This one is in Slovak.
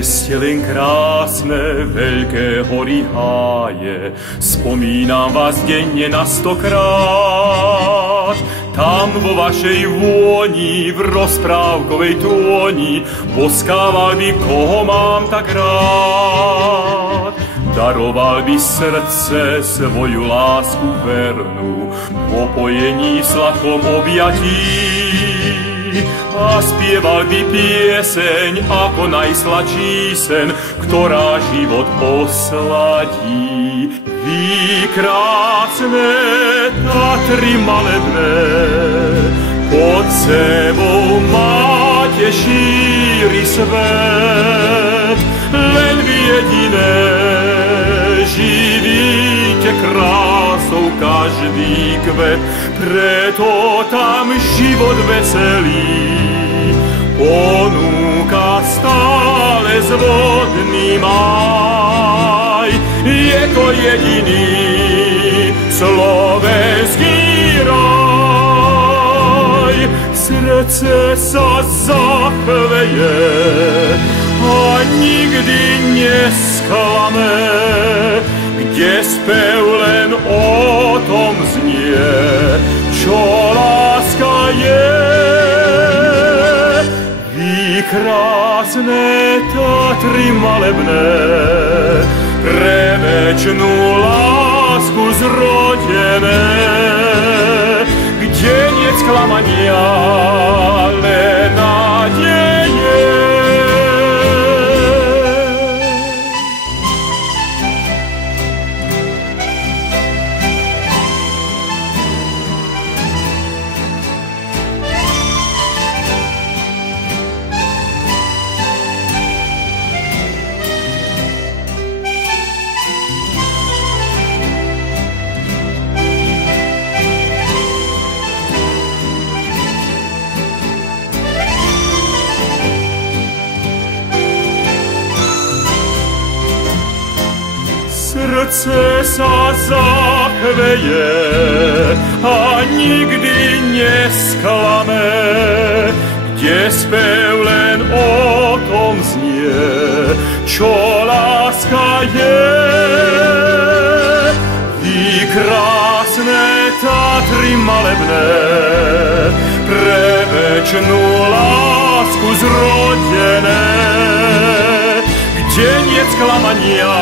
Kde ste len krásne, veľké hory háje, spomínam vás denne na 100-krát. Tam vo vašej vôni, v rozprávkovej tóni, boskával by, koho mám tak rád. Daroval by srdce svoju lásku vernú, v opojení sladkom objatí. A spieval by pieseň ako najsladší sen, ktorá život osladí. Vy krásne Tatry malebné, pod sebou máte šíri svet. Len vy jediné živíte krásou každý kvet, preto tam život veselý ponúka stále zvodný maj. Je to jediný slovenský raj. Srdce sa zachveje a nikdy nesklame, kde spev len o tom znie, čo láska je. Vy krásne Tatry malebné, pre večnú lásku zrodené, kde nie sklamania, len nádeje. Srdce sa zachveje a nikdy nesklame, kde spev len o tom znie, čo láska je. Vy krásne Tatry malebné, pre večnú lásku zrodené, kde nie sklamania,